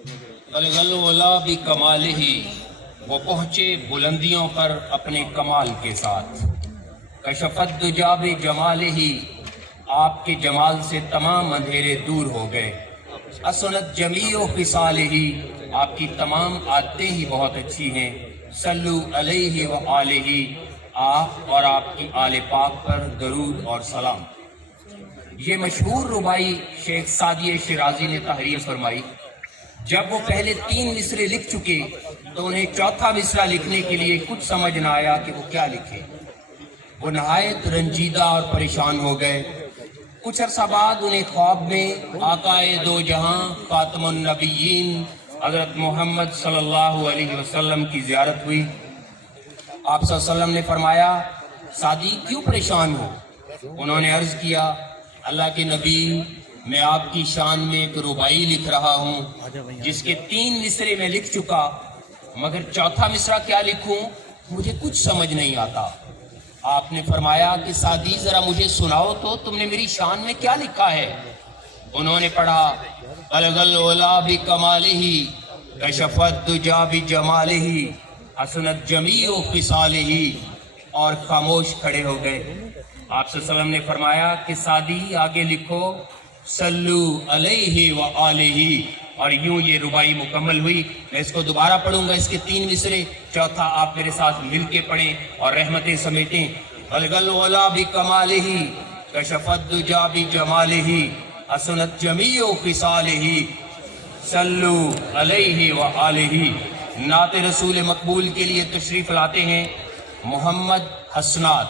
الغلولا بھی کمال ہی، وہ پہنچے بلندیوں پر اپنے کمال کے ساتھ۔ کشفت دجا بِ جمال ہی، آپ کے جمال سے تمام اندھیرے دور ہو گئے۔ حسنت جمیع خصال ہی، آپ کی تمام عادتیں ہی بہت اچھی ہیں۔ صلو علیہ وآلہ، آپ اور آپ کی آل پاک پر درود اور سلام۔ یہ مشہور ربائی شیخ سعدی شیرازی نے تحریر فرمائی۔ جب وہ پہلے 3 مصرے لکھ چکے تو انہیں چوتھا مصرع لکھنے کے لیے کچھ سمجھ نہ آیا کہ وہ کیا لکھے۔ وہ نہایت رنجیدہ اور پریشان ہو گئے۔ کچھ عرصہ بعد انہیں خواب میں آقائے دو جہاں خاتم النبیین حضرت محمد صلی اللہ علیہ وسلم کی زیارت ہوئی۔ آپ صلی اللہ علیہ وسلم نے فرمایا، سعدی کیوں پریشان ہو؟ انہوں نے عرض کیا، اللہ کے نبی، میں آپ کی شان میں ایک ربائی لکھ رہا ہوں جس کے 3 مصرے میں لکھ چکا، مگر چوتھا مصرع کیا لکھوں مجھے کچھ سمجھ نہیں آتا۔ آپ نے فرمایا کہ سعدی ذرا مجھے سناؤ تو تم نے میری شان میں کیا لکھا ہے؟ انہوں نے پڑھا، الغلولا بکمالہ کشفت دجا بجمالہ حسنت جمیع خصالہ، اور خاموش کھڑے ہو گئے۔ آپ صلی اللہ علیہ وسلم نے فرمایا کہ سعدی آگے لکھو صلو علیہ وآلہ، اور یوں یہ ربائی مکمل ہوئی۔ میں اس کو دوبارہ پڑھوں گا، اس کے 3 مصرے، چوتھا آپ میرے ساتھ مل کے پڑھیں اور رحمتیں سمیٹیں۔ الغلولا بکمالہ کشفت دجا بجمالہ حسنت جمیع خصالہ، صلو علیہ وآلہ۔ نعت رسول مقبول کے لیے تشریف لاتے ہیں محمد حسنات۔